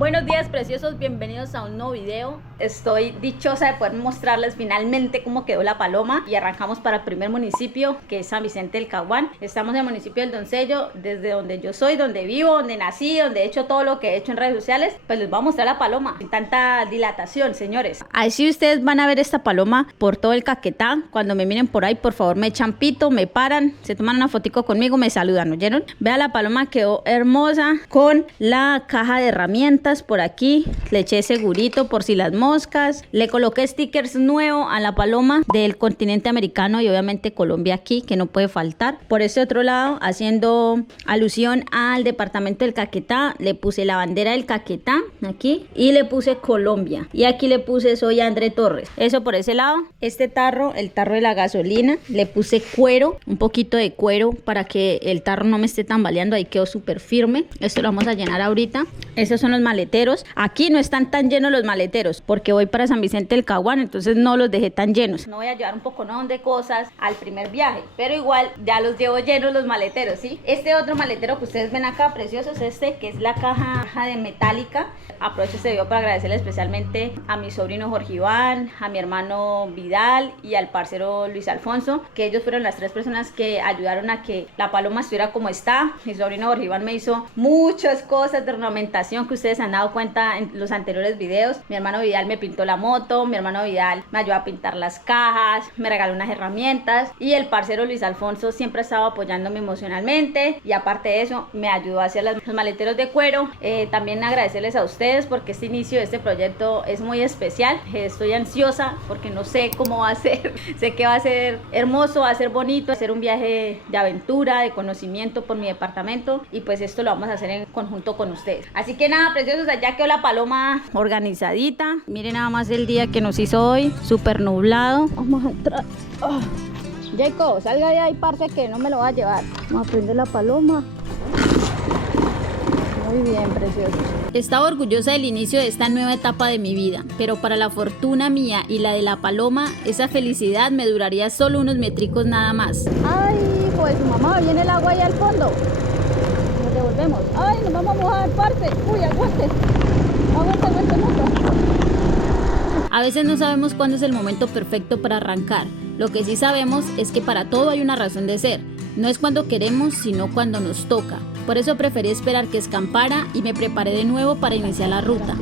Buenos días preciosos, bienvenidos a un nuevo video. Estoy dichosa de poder mostrarles finalmente cómo quedó la paloma y arrancamos para el primer municipio, que es San Vicente del Caguán. Estamos en el municipio del Doncello, desde donde yo soy, donde vivo, donde nací, donde he hecho todo lo que he hecho en redes sociales. Pues les voy a mostrar la paloma sin tanta dilatación, señores. Así ustedes van a ver esta paloma por todo el Caquetá. Cuando me miren por ahí, por favor me echan pito, me paran, se toman una fotico conmigo, me saludan, ¿oyeron? Vea, la paloma quedó hermosa con la caja de herramientas por aquí. Le eché segurito por si las moscas, le coloqué stickers nuevos a la paloma del continente americano y obviamente Colombia aquí, que no puede faltar. Por este otro lado, haciendo alusión al departamento del Caquetá, le puse la bandera del Caquetá aquí y le puse Colombia, y aquí le puse soy André Torres. Eso por ese lado. Este tarro, el tarro de la gasolina, le puse cuero, un poquito de cuero para que el tarro no me esté tambaleando. Ahí quedó súper firme. Esto lo vamos a llenar ahorita. Esos son los maleteros. Aquí no están tan llenos los maleteros porque voy para San Vicente del Caguán, entonces no los dejé tan llenos. No voy a llevar un poco de cosas al primer viaje, pero igual ya los llevo llenos los maleteros, ¿sí? Este otro maletero que ustedes ven acá, precioso, es este, que es la caja de metálica. Aprovecho este video para agradecerle especialmente a mi sobrino Jorge Iván, a mi hermano Vidal y al parcero Luis Alfonso, que ellos fueron las tres personas que ayudaron a que la paloma estuviera como está. Mi sobrino Jorge Iván me hizo muchas cosas de ornamentación que ustedes se han dado cuenta en los anteriores videos. Mi hermano Vidal me pintó la moto, mi hermano Vidal me ayudó a pintar las cajas, me regaló unas herramientas, y el parcero Luis Alfonso siempre ha estado apoyándome emocionalmente, y aparte de eso me ayudó a hacer los maleteros de cuero. También agradecerles a ustedes porque este inicio de este proyecto es muy especial. Estoy ansiosa porque no sé cómo va a ser. Sé que va a ser hermoso, va a ser bonito, va a ser un viaje de aventura, de conocimiento por mi departamento, y pues esto lo vamos a hacer en conjunto con ustedes. Así que nada, preciosos, ya quedó la paloma organizadita. Miren nada más el día que nos hizo hoy, súper nublado. Vamos a entrar. Jacob, salga de ahí, parce, que no me lo va a llevar. Vamos a prender la paloma. Muy bien, precioso. Estaba orgullosa del inicio de esta nueva etapa de mi vida, pero para la fortuna mía y la de la paloma, esa felicidad me duraría solo unos metricos nada más. Ay, pues su mamá, viene el agua ahí al fondo. Nos devolvemos. Ay, nos vamos a mojar, parce. Uy, aguante. Aguante mucho. A veces no sabemos cuándo es el momento perfecto para arrancar. Lo que sí sabemos es que para todo hay una razón de ser. No es cuando queremos, sino cuando nos toca. Por eso preferí esperar que escampara y me preparé de nuevo para iniciar la ruta.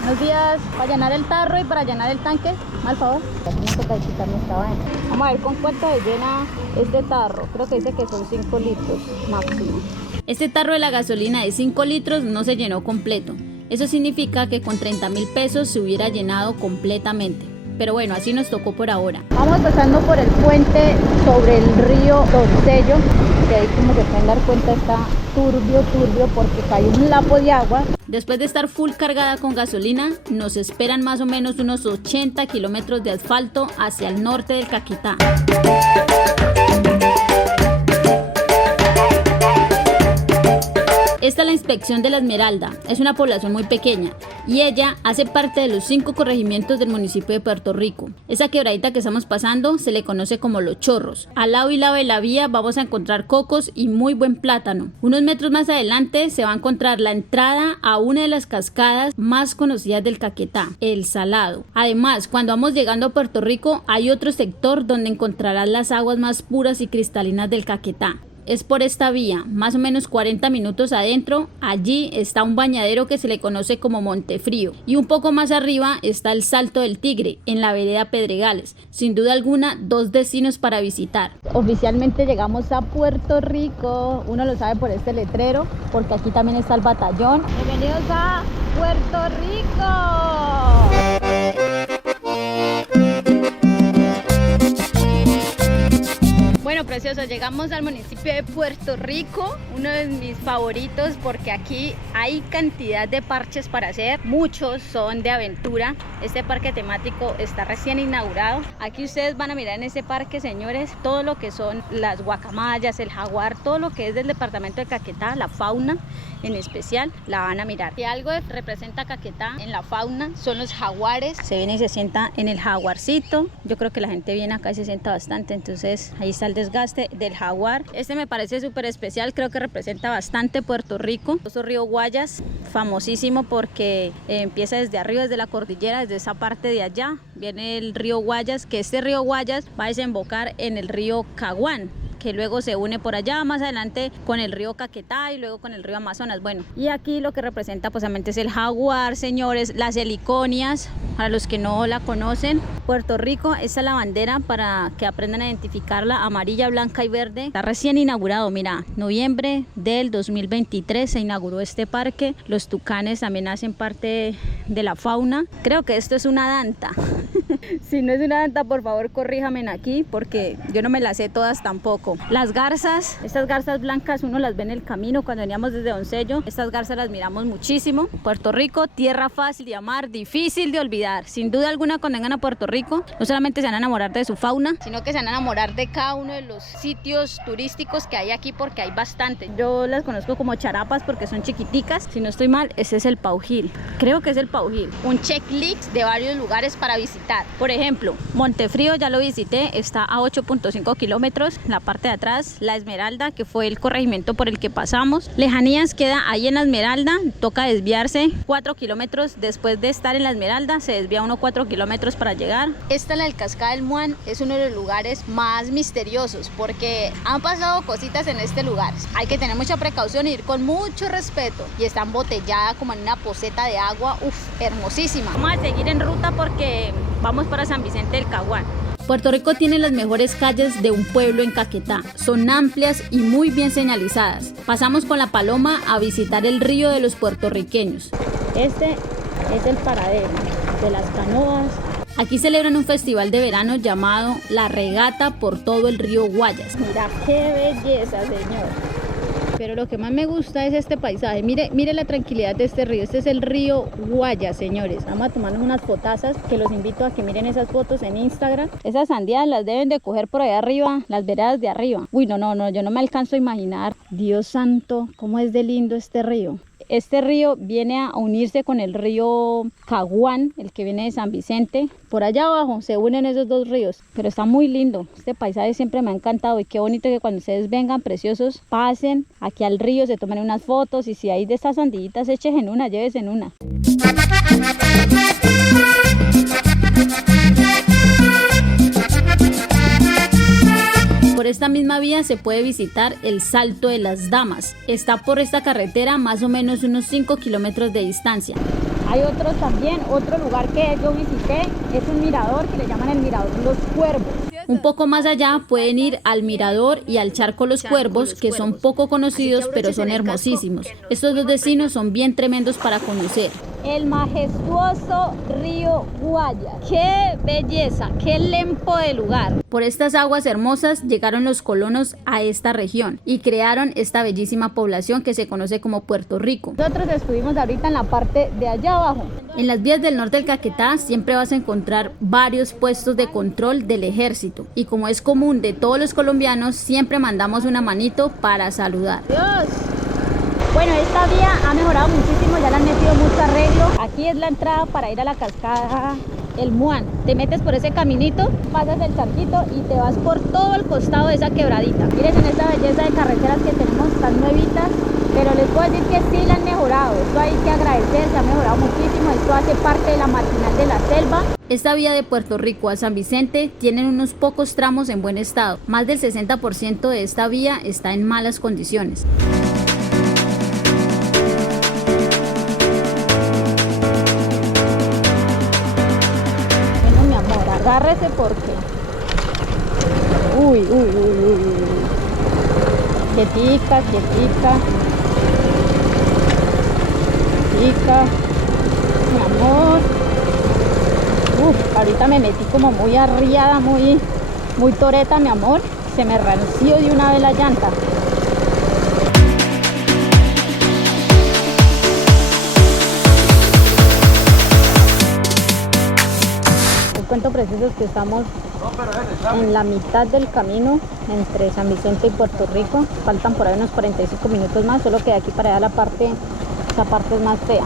Buenos días, para llenar el tarro y para llenar el tanque, al favor. Vamos a ver con cuánto llena este tarro. Creo que dice que son 5 litros máximo. Este tarro de la gasolina de 5 litros no se llenó completo. Eso significa que con 30.000 pesos se hubiera llenado completamente. Pero bueno, así nos tocó por ahora. Vamos pasando por el puente sobre el río Doncello, que ahí, como se pueden dar cuenta, está turbio porque cayó un lapo de agua. Después de estar full cargada con gasolina, nos esperan más o menos unos 80 kilómetros de asfalto hacia el norte del Caquetá. Esta es la inspección de La Esmeralda. Es una población muy pequeña y ella hace parte de los 5 corregimientos del municipio de Puerto Rico. Esa quebradita que estamos pasando se le conoce como Los Chorros. Al lado y lado de la vía vamos a encontrar cocos y muy buen plátano. Unos metros más adelante se va a encontrar la entrada a una de las cascadas más conocidas del Caquetá, El Salado. Además, cuando vamos llegando a Puerto Rico hay otro sector donde encontrarás las aguas más puras y cristalinas del Caquetá. Es por esta vía, más o menos 40 minutos adentro. Allí está un bañadero que se le conoce como Montefrío, y un poco más arriba está el Salto del Tigre, en la vereda Pedregales. Sin duda alguna, 2 destinos para visitar. Oficialmente llegamos a Puerto Rico. Uno lo sabe por este letrero, porque aquí también está el batallón. Bienvenidos a Puerto Rico. Bueno, preciosos, llegamos al municipio de Puerto Rico, uno de mis favoritos porque aquí hay cantidad de parches para hacer, muchos son de aventura. Este parque temático está recién inaugurado. Aquí ustedes van a mirar en este parque, señores, todo lo que son las guacamayas, el jaguar, todo lo que es del departamento de Caquetá, la fauna. en especial la van a mirar. Si algo representa Caquetá en la fauna son los jaguares. Se viene y se sienta en el jaguarcito. Yo creo que la gente viene acá y se sienta bastante, entonces ahí está el desgaste del jaguar. Este me parece súper especial, creo que representa bastante Puerto Rico. Este río Guayas, famosísimo porque empieza desde arriba, desde la cordillera, desde esa parte de allá viene el río Guayas, que este río Guayas va a desembocar en el río Caguán, que luego se une por allá más adelante con el río Caquetá y luego con el río Amazonas. Bueno, y aquí lo que representa pues obviamente es el jaguar, señores, las heliconias, para los que no la conocen. Puerto Rico, esta es la bandera para que aprendan a identificarla, amarilla, blanca y verde. Está recién inaugurado, mira, noviembre del 2023 se inauguró este parque. Los tucanes también hacen parte de la fauna. Creo que esto es una danta. Si no es una danta, por favor corríjame aquí porque yo no me las sé todas tampoco. Las garzas, estas garzas blancas uno las ve en el camino cuando veníamos desde Doncello. Estas garzas las miramos muchísimo. Puerto Rico, tierra fácil de amar, difícil de olvidar. Sin duda alguna, cuando vengan a Puerto Rico, no solamente se van a enamorar de su fauna, sino que se van a enamorar de cada uno de los sitios turísticos que hay aquí, porque hay bastante. Yo las conozco como charapas porque son chiquiticas. Si no estoy mal, ese es el Paujil. Creo que es el Paujil. Un checklist de varios lugares para visitar. Por ejemplo, Montefrío ya lo visité, está a 8.5 kilómetros, la parte de atrás. La Esmeralda, que fue el corregimiento por el que pasamos. Lejanías queda ahí en la Esmeralda, toca desviarse 4 kilómetros. Después de estar en la Esmeralda se desvía unos 4 kilómetros para llegar. Esta, la del Cascada del Muán, es uno de los lugares más misteriosos porque han pasado cositas en este lugar. Hay que tener mucha precaución e ir con mucho respeto. Y está embotellada como en una poceta de agua, hermosísima. Vamos a seguir en ruta porque vamos para San Vicente del Caguán. Puerto Rico tiene las mejores calles de un pueblo en Caquetá. Son amplias y muy bien señalizadas. Pasamos con la Paloma a visitar el río de los puertorriqueños. Este es el paradero de las canoas. Aquí celebran un festival de verano llamado La Regata por todo el río Guayas. Mira qué belleza, señor. Pero lo que más me gusta es este paisaje. Mire la tranquilidad de este río. Este es el río Guayas, señores. Vamos a tomarnos unas fotazas que los invito a que miren esas fotos en Instagram. Esas sandías las deben de coger por allá arriba, las veradas de arriba. Uy, no, yo no me alcanzo a imaginar. Dios santo, cómo es de lindo este río. Este río viene a unirse con el río Caguán, el que viene de San Vicente. Por allá abajo se unen esos dos ríos, pero está muy lindo. Este paisaje siempre me ha encantado y qué bonito que cuando ustedes vengan preciosos, pasen aquí al río, se tomen unas fotos y si hay de estas sandillitas, echen en una, llévense en una. Por esta misma vía se puede visitar el Salto de las Damas. Está por esta carretera más o menos unos 5 kilómetros de distancia. Hay otros también, otro lugar que yo visité es un mirador que le llaman el Mirador Los Cuervos. Un poco más allá pueden ir al mirador y al Charco Los Cuervos, que son poco conocidos pero son hermosísimos. Estos dos destinos son bien tremendos para conocer. El majestuoso río Guayas. ¡Qué belleza! ¡Qué lempo de lugar! Por estas aguas hermosas llegaron los colonos a esta región y crearon esta bellísima población que se conoce como Puerto Rico. Nosotros estuvimos ahorita en la parte de allá abajo. En las vías del norte del Caquetá siempre vas a encontrar varios puestos de control del ejército y como es común de todos los colombianos, siempre mandamos una manito para saludar. ¡Dios! Bueno, esta vía ha mejorado muchísimo, ya le han metido mucho arreglo. Aquí es la entrada para ir a la cascada El Muán. Te metes por ese caminito, pasas el charquito y te vas por todo el costado de esa quebradita. Miren en esta belleza de carreteras que tenemos tan nuevitas, pero les puedo decir que sí la han mejorado. Esto hay que agradecer, se ha mejorado muchísimo. Esto hace parte de la marginal de la selva. Esta vía de Puerto Rico a San Vicente tienen unos pocos tramos en buen estado. Más del 60% de esta vía está en malas condiciones. Agárrese porque... Uy. Quietica. Quietica. Mi amor. Ahorita me metí como muy arriada, muy toreta, mi amor. Se me ranció de una vez la llanta. Cuento precisos que estamos en la mitad del camino entre San Vicente y Puerto Rico. Faltan por ahí unos 45 minutos más, solo que de aquí para allá esa parte es más fea.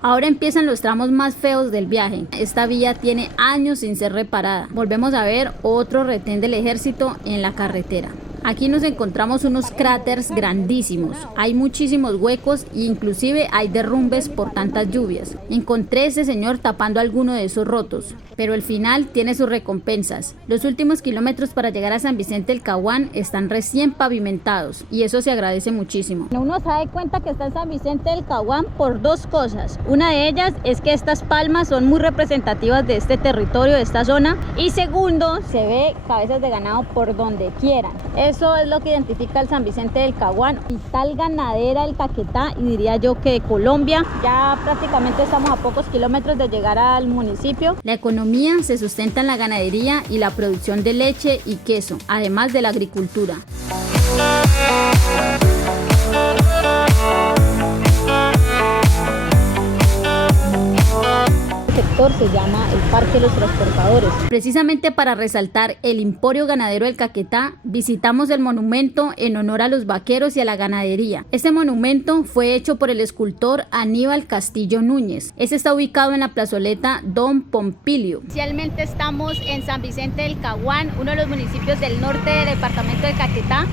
Ahora empiezan los tramos más feos del viaje. Esta vía tiene años sin ser reparada. Volvemos a ver otro retén del ejército en la carretera. Aquí nos encontramos unos cráteres grandísimos, hay muchísimos huecos e inclusive hay derrumbes por tantas lluvias. Encontré a ese señor tapando alguno de esos rotos, pero el final tiene sus recompensas. Los últimos kilómetros para llegar a San Vicente del Caguán están recién pavimentados y eso se agradece muchísimo. Uno se da cuenta que está en San Vicente del Caguán por dos cosas. Una de ellas es que estas palmas son muy representativas de este territorio, de esta zona, y segundo, se ve cabezas de ganado por donde quieran. Eso es lo que identifica el San Vicente del Caguán, capital ganadera del Caquetá y diría yo que de Colombia. Ya prácticamente estamos a pocos kilómetros de llegar al municipio. La economía se sustenta en la ganadería y la producción de leche y queso, además de la agricultura. Sector se llama el Parque de los Transportadores. Precisamente para resaltar el emporio ganadero del Caquetá, visitamos el monumento en honor a los vaqueros y a la ganadería. Este monumento fue hecho por el escultor Aníbal Castillo Núñez. Este está ubicado en la plazoleta Don Pompilio. Inicialmente estamos en San Vicente del Caguán, uno de los municipios del norte del departamento de Caquetá.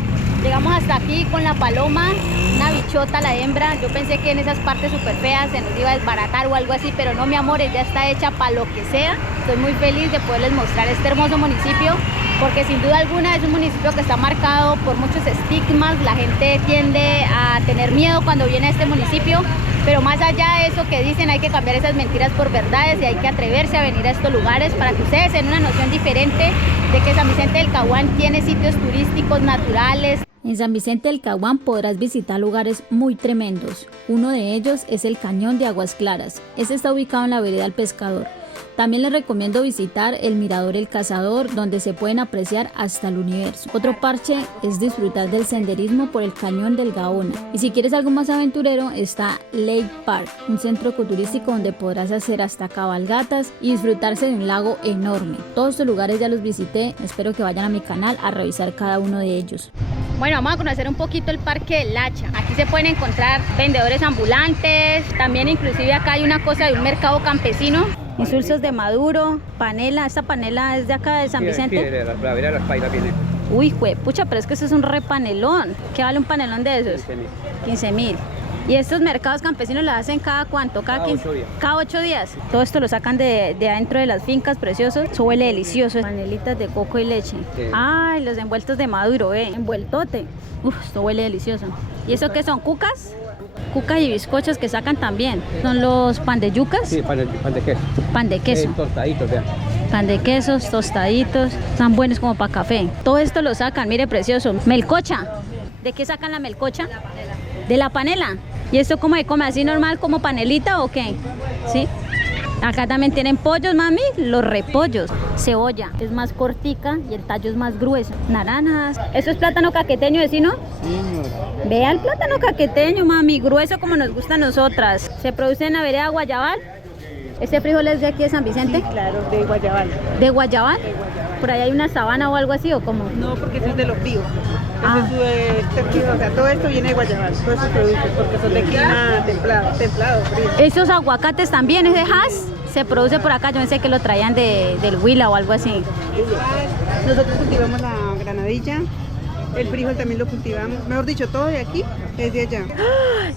Llegamos hasta aquí con la paloma, una bichota, la hembra. Yo pensé que en esas partes súper feas se nos iba a desbaratar o algo así, pero no, mi amor, ella está hecha para lo que sea. Estoy muy feliz de poderles mostrar este hermoso municipio, porque sin duda alguna es un municipio que está marcado por muchos estigmas. La gente tiende a tener miedo cuando viene a este municipio, pero más allá de eso que dicen, hay que cambiar esas mentiras por verdades y hay que atreverse a venir a estos lugares para que ustedes tengan una noción diferente de que San Vicente del Caguán tiene sitios turísticos naturales. En San Vicente del Caguán podrás visitar lugares muy tremendos. Uno de ellos es el Cañón de Aguas Claras. Este está ubicado en la vereda El Pescador. También les recomiendo visitar el Mirador El Cazador, donde se pueden apreciar hasta el universo. Otro parche es disfrutar del senderismo por el Cañón del Gaona. Y si quieres algo más aventurero, está Lake Park, un centro ecoturístico donde podrás hacer hasta cabalgatas y disfrutarse de un lago enorme. Todos estos lugares ya los visité, espero que vayan a mi canal a revisar cada uno de ellos. Bueno, vamos a conocer un poquito el Parque del Hacha. Aquí se pueden encontrar vendedores ambulantes, también inclusive acá hay una cosa de un mercado campesino. Insulsos de maduro, panela. ¿Esta panela es de acá de San Vicente? Sí, de las pailas viene. Uy, pucha, pero es que eso es un repanelón. ¿Qué vale un panelón de esos? 15.000. ¿Y estos mercados campesinos los hacen cada cuánto? Cada 8 días. Cada 8 días. Todo esto lo sacan de adentro de las fincas, preciosos. Eso huele delicioso. Panelitas de coco y leche. Sí. Ay, los envueltos de maduro, envueltote. Uf, esto huele delicioso. ¿Y eso qué son? ¿Cucas? Cucas y bizcochos que sacan también. ¿Son los pan de yucas? Sí, pan de queso. Pan de queso. Tostaditos, vean. Pan de quesos, tostaditos. Están buenos como para café. Todo esto lo sacan, mire, precioso. Melcocha. ¿De qué sacan la melcocha? De la panela. ¿Y esto cómo se come? ¿Así normal como panelita o qué? ¿Sí? Acá también tienen pollos, mami, los repollos. Cebolla es más cortica y el tallo es más grueso. Naranjas. ¿Eso es plátano caqueteño, vecino? Sí. Vea el plátano caqueteño, mami, grueso como nos gusta a nosotras. ¿Se produce en la vereda Guayabal? ¿Este frijol es de aquí de San Vicente? Sí, claro, de Guayabal. ¿De Guayabal? ¿Por ahí hay una sabana o algo así o cómo? No, porque eso es de los ríos. O sea, todo esto viene de Guayabal, todos esos productos, porque son de clima templado, frío. ¿Esos aguacates también es de Hass? Se produce por acá, yo pensé que lo traían del Huila o algo así. Nosotros cultivamos la granadilla, el frijol también lo cultivamos, mejor dicho, todo de aquí es de allá.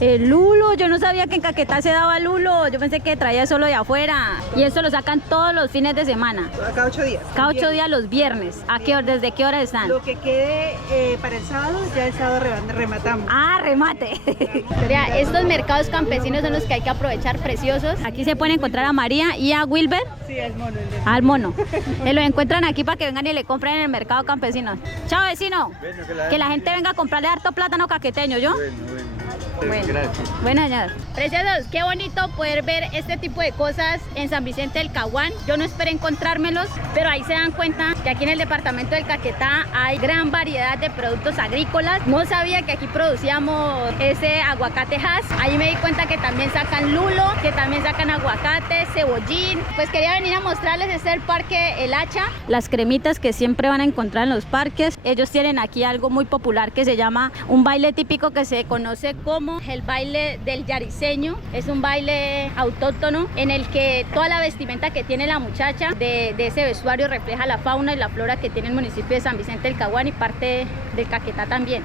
El lulo, yo no sabía que en Caquetá se daba lulo, yo pensé que traía solo de afuera. Y eso lo sacan todos los fines de semana. Cada 8 días. Cada 8 días los viernes. ¿A qué hora, desde qué hora están? Lo que quede para el sábado, ya el sábado rematamos. Ah, remate. Vea, estos mercados campesinos son los que hay que aprovechar, preciosos. Aquí se pueden encontrar a María y a Wilber. Sí, al mono. Al mono. Se lo encuentran aquí para que vengan y le compren en el mercado campesino. Chao, vecino. Bueno, que la gente venga a comprarle harto plátano caqueteño, ¿yo? Bueno. Bueno, Gracias. bueno, señor. Preciosos, qué bonito poder ver este tipo de cosas en San Vicente del Caguán. Yo no esperé encontrármelos, pero ahí se dan cuenta que aquí en el departamento del Caquetá hay gran variedad de productos agrícolas. No sabía que aquí producíamos ese aguacate Hass. Ahí me di cuenta que también sacan lulo, que también sacan aguacate, cebollín. Pues quería venir a mostrarles, este es el parque El Hacha. Las cremitas que siempre van a encontrar en los parques. Ellos tienen aquí algo muy popular que se llama un baile típico que se conoce como el baile del yariseño. Es un baile autóctono en el que toda la vestimenta que tiene la muchacha de ese vestuario refleja la fauna y la flora que tiene el municipio de San Vicente del Caguán y parte del Caquetá también.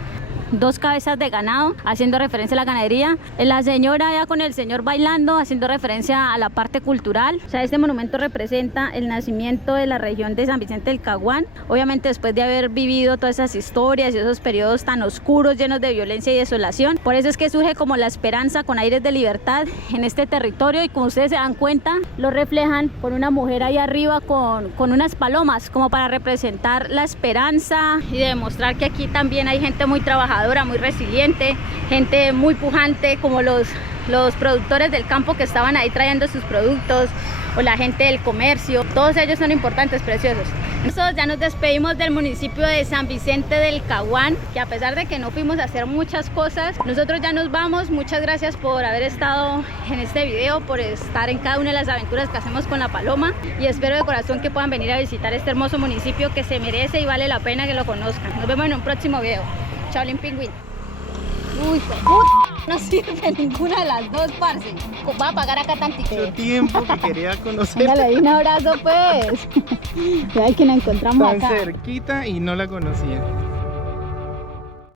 Dos cabezas de ganado, haciendo referencia a la ganadería. La señora ya con el señor bailando, haciendo referencia a la parte cultural. O sea, este monumento representa el nacimiento de la región de San Vicente del Caguán. Obviamente después de haber vivido todas esas historias y esos periodos tan oscuros, llenos de violencia y desolación. Por eso es que surge como la esperanza con aires de libertad en este territorio. Y como ustedes se dan cuenta, lo reflejan con una mujer ahí arriba con unas palomas, como para representar la esperanza y demostrar que aquí también hay gente muy trabajadora, muy resiliente, gente muy pujante, como los productores del campo que estaban ahí trayendo sus productos, o la gente del comercio. Todos ellos son importantes, preciosos. Nosotros ya nos despedimos del municipio de San Vicente del Caguán, que a pesar de que no fuimos a hacer muchas cosas, nosotros ya nos vamos. Muchas gracias por haber estado en este video, por estar en cada una de las aventuras que hacemos con la paloma, y espero de corazón que puedan venir a visitar este hermoso municipio que se merece y vale la pena que lo conozcan. Nos vemos en un próximo video. Shaolin Pingüín. Uy, no sirve ninguna de las dos, parce. Va a pagar acá tantico. Mucho tiempo que quería conocer. Dale, un abrazo, pues. Ay, que nos encontramos Tan acá. cerquita y no la conocía.